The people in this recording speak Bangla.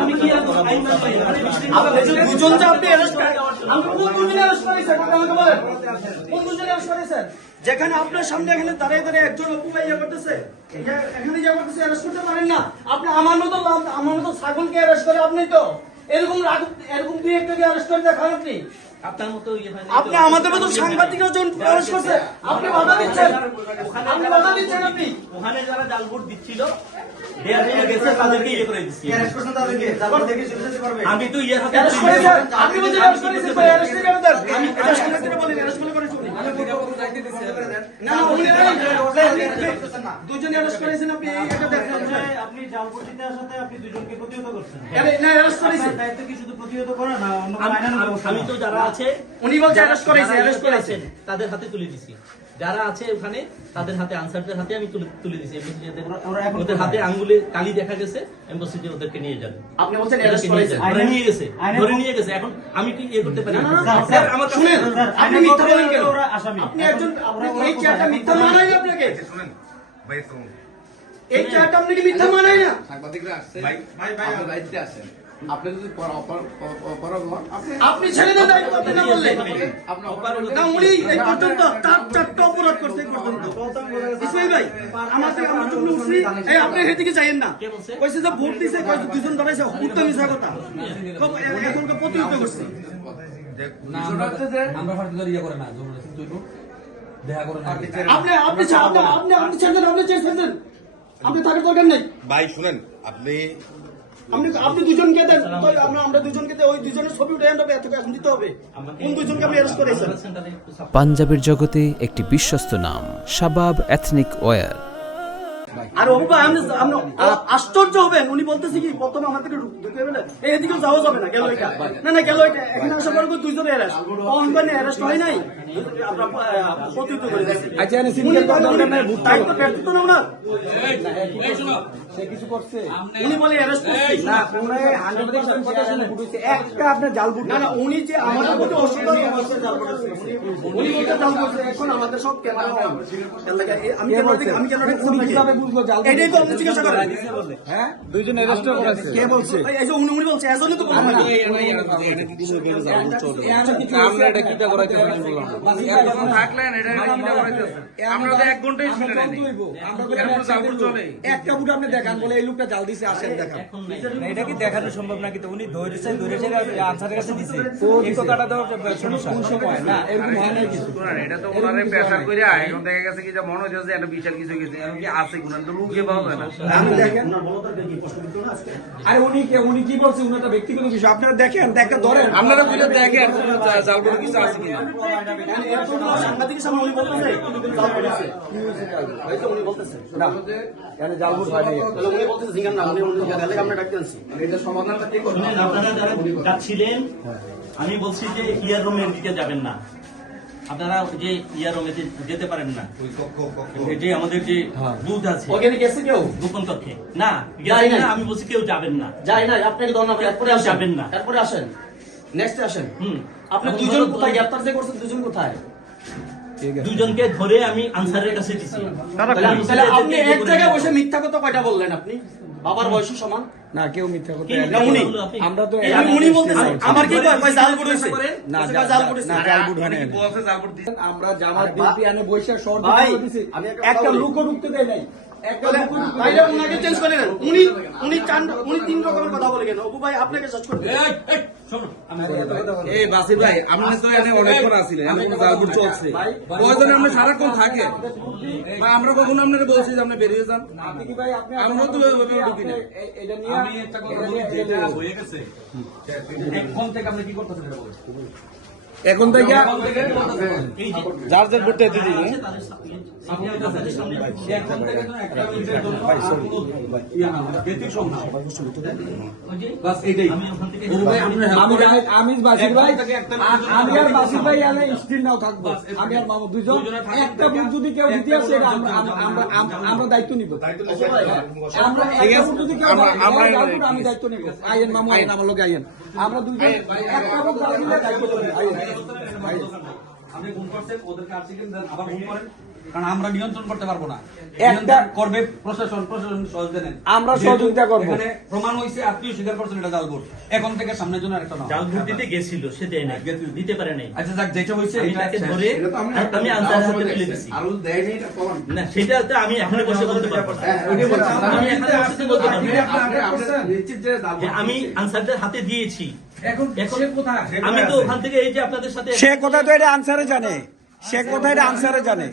আমি কি দুজন যে আপনি অ্যারেস্ট করেন, আমি কোন দুজনে অ্যারেস্ট করেছেন আমাকে বলেন, কোন দুজনে অ্যারেস্ট করেছেন? যেখানে আপনার সামনে এখানে দাঁড়িয়ে দাঁড়িয়ে একজন অপু ভাই ইয়ে করতেছে, এখানে যা করতেছে অ্যারেস্ট করতে পারেন না আপনি? আমার মতো ছাগলকে অ্যারেস্ট করে আপনি তো এরকম দুই একটাকে অ্যারেস্ট করে দেখান আপনি। আপনার মতো আপনি আমাদের মতো সাংবাদিকরা জন অ্যারেস্ট করছে, আপনি বাধা দিচ্ছেন, আপনি বাধা দিচ্ছেন। আপনি ওখানে যারা জাল ভোট দিচ্ছিল গেছে তাদেরকে ইয়ে করে দিচ্ছি। আমি তো ইয়ে হাতে আপনি বলছেন অ্যারেস্ট করেছেন, অ্যারেস্ট করে দেন। আমি অ্যারেস্ট করে বলেন, অ্যারেস্ট করে শুনি না দুজন অ্যারেস্ট করেছেন আপনি, এটা দেখেন আপনি জাল ভোট দিতে আসাতে আপনি দুজনকে প্রতিহত করছেন। না অ্যারেস্ট করেছেন, দায়িত্ব কি শুধু প্রতিহত করা না, অন্য আমি তো যারা আছে উনি বলছে অ্যারেস্ট করেছে, অ্যারেস্ট করেছেন তাদের হাতে তুলে দিছি। যারা আছে ওখানে তাদের হাতে আনসারদের হাতে আমি তুলে দিছি। ওদের হাতে আঙ্গুলে কালি দেখা গেছে, এমবাসিতে ওদেরকে নিয়ে যান। আপনি বলছেন অ্যারেস্ট করেছেন, ধরে নিয়ে গেছে। এখন আমি কি ইয়ে করতে পারি? স্যার আমার শুনেন, আপনি মিথ্যা বলেন কেন? আপনি একজন, এই চেয়ারটা মিথ্যা মানায় না আপনাকে? শুনেন ভাই, তো এই চেয়ারটা আপনাকে মিথ্যা মানায় না? সাংবাদিকরা আসছে, ভাই আপনার দায়িত্বে আছেন, আপনি যদি আপনি ছেড়ে দেন দায়িত্ব, আপনি না বললেন না। উনি এই পর্যন্ত তার চারটা অপরাধ করতে পর্যন্ত ইসমাইল ভাই আমাদের আমরা চুপলে উঠছি, এই আপনি সেদিকে চাইেন না। কইছে যে ভোট দিছে, কয়েছে দুজন ধরেছে, উত্তর মিশা কথা এখন প্রতিহত করছে। আমরা হয়তো ইয়ে করে না দেখা করে না। আপনি ছেড়ে দেন, আপনি তাকে দরকার নেই ভাই শুনেন, আপনি আপনি দুজনকে দেন, আমরা দুজনকে ওই দুজনের ছবি উঠে আনবে, এত এখন দিতে হবে। কোন দুজনকে আপনি অ্যারেস্ট করেছেন? পাঞ্জাবের জগতে একটি বিশ্বস্ত নাম শাবাব এথনিক ওয়্যার। আর অবুবা আমরা আশ্চর্য হবেন, উনি বলতেছি কি প্রথমে আমাদেরকে ঢুকে গেলে এদিকেও যাওয়া যাবে না, গেল এটা না গেল এটা, এখানে আসার পরে দুইজনে অ্যারেস্ট, অনলাইনে অ্যারেস্ট হয় নাই, আমরা প্রতিহত করে দিচ্ছি। দায়িত্ব ব্যর্থ না ওনার, কিছু করছে উনি বলে অ্যারেস্ট করছি না, একটা আপনার জাল ভোট না, উনি যে আমাদের প্রতি অসুবিধা করছে, জাল করছে, উনি বলতে জাল করছে, এখন আমাদের সব ক্যামেরা আমি কিভাবে বুঝলো জাল ভোট? এটাই তো আপনি জিজ্ঞাসা করেন। হ্যাঁ, দুইজন অ্যারেস্ট করেছে। কে বলছে? এই যে উনি বলছে এজন্য তো কথা বলি। আমরা এটা কিটা করাইতে পারি বললাম থাকলেন এটা কিনা করাইতেছেন। আমরা তো 1 ঘন্টাই শুনে নেই, এরপর জাল ভোট চলে। একটা বুট আপনি দেখান, বলে এই লোকটা জাল দিছে, আসেন দেখান। এটা কি দেখানো সম্ভব নাকি? তো উনি ধরেছে আনসারের কাছে দিছে, এই কথাটা তো সমস্যা। কোন সময় না এরকম হয় না কিছু। এটা তো ওনারে প্রেসার করে এখন দেখা গেছে কি যে মনে হচ্ছে যে একটা বিশাল কিছু গেছে, এখন কি আছে কোন তো লুকে পাওয়া যায় না। আপনি দেখেন, আরে উনি কি বলছে, উনাটা ব্যক্তিগত বিষয়, আপনারা দেখেন, দেখা ধরেন, আপনারা বুঝে দেখেন জাল ভোট কিছু আছে কিনা। সাংবাদিকের সামনে উনি বলতেছে জাল করেছে, এই তো উনি বলতেছে না এখানে জাল ভোট হয় নাই। তাহলে উনি বলতেছে জিঙ্গান না, উনি আমরা ডাকতে আনছি। এটা সমাধানটা ঠিক করবেন। শুনেন, আপনারা যারা যাচ্ছিলেন, আমি বলছি যে ইয়ার রুমের দিকে যাবেন না, আপনারা যে ইয়ার রুমে যেতে পারেন না, যে আমাদের যে বুথ আছে ওখানে গেছে কেউ গোপন কক্ষে না, যাই না। আমি বলছি কেউ যাবেন না, যাই না, আপনাকে ধন্যবাদ। এরপরে যাবেন না, এরপরে আসেন, নেক্সট আসেন। হুম। আপনি দুজন কোথায় গ্রেফতার যে করছেন, দুজন কোথায়? দুজনকে ধরে আমি আনসারের কাছে দিছি। তাহলে আপনি এক জায়গায় বসে মিথ্যা কথা কয়টা বললেন? আপনি বাবার বয়স সমান না, কেউ মিথ্যা কথা না, উনি আমরা তো উনি বলতেছেন আমার কি কয় জাল করেছে না, জাল করেছে না, জাল ভোট হয় নাই। বলছে জাল ভোট দিছে। আমরা জামাত বিএনপি আনে বৈশা শর্ট ভাই, দিছি, আমি একটা লুকো ঢুকতে দেয় নাই, একটা লুকো ঢুকতে তাইলে উনাকে চেঞ্জ করে দেন। উনি তিন রকমের কথা বলে কেন? অপু ভাই আপনাকে সার্চ করতে এই বাসির ভাই, আপনি তো এখানে অনেকক্ষণ আছিলেন, এখানে কোনো জাল ভোট চলছে, প্রয়োজনে আপনি সারাক্ষণ থাকে, বা আমরা কখনো আপনারা বলছি যে আপনি বেরিয়ে যান, আপনি কি ভাই, আপনি আমরা তো ওইভাবে ঢুকি না। এটা নিয়ে আমি একটা কথা বলি, যেটা হয়ে গেছে এখন থেকে আপনি কি করতেছেন এটা বলুন। এখন থেকে এই যে যার যার ভোটটা দিয়ে দিন। আপনাদের সামনে এখন থেকে তো একটা মিনিটের জন্য আর কোনো ব্যতিক্রম না। ওই যে বাস এটাই। আমি ওখান থেকে আমি বাসির ভাই, আমি আর বাসির ভাই আলে স্টিল নাও থাকবো, আমি আর মামু দুজন একটা বুট যদি কেউ দিতে আসে আমরা দায়িত্ব নিব। আমরা একটা বুট যদি কেউ আমি দায়িত্ব নিব। আইয়েন মামু, আইয়েন আমার লোক, আইয়েন আমরা দুজন একটা বুট দিলে দায়িত্ব নিব। আপনি ফোন করছেন, ওদেরকে আর্টিকেল দেন, আবার ফোন করেন, কারণ আমরা নিয়ন্ত্রণ করতে পারবো না। একটা- নিয়ন্ত্রণ করবে প্রশাসন সহযোগিতা নেন। আমরা সহযোগিতা করবো। এখানে প্রমাণ হয়েছে, আপনিও স্বীকার করছেন এটা জাল ভোট। এখন থেকে সামনের জন্য একটা নাও। জাল ভোট দিতে গেছিল, সে দেয় নাই, দিতে পারে নাই। আচ্ছা যাক, যেটা হয়েছে আমি এটা তাকে ধরে আমি আনসারের হাতে তুলে দিছি। না, সেটা তো আমি এখানে বসে বলতে পারবো না। আমি এখানে বসে বলতে পারবো না। যে আমি আনসারদের হাতে দিয়েছি। এখন আমি তো ওখান থেকে এই যে আপনাদের সাথে সে কোথায় তো এটা আনসারে জানে, সে কোথায় এটা আনসারে জানে।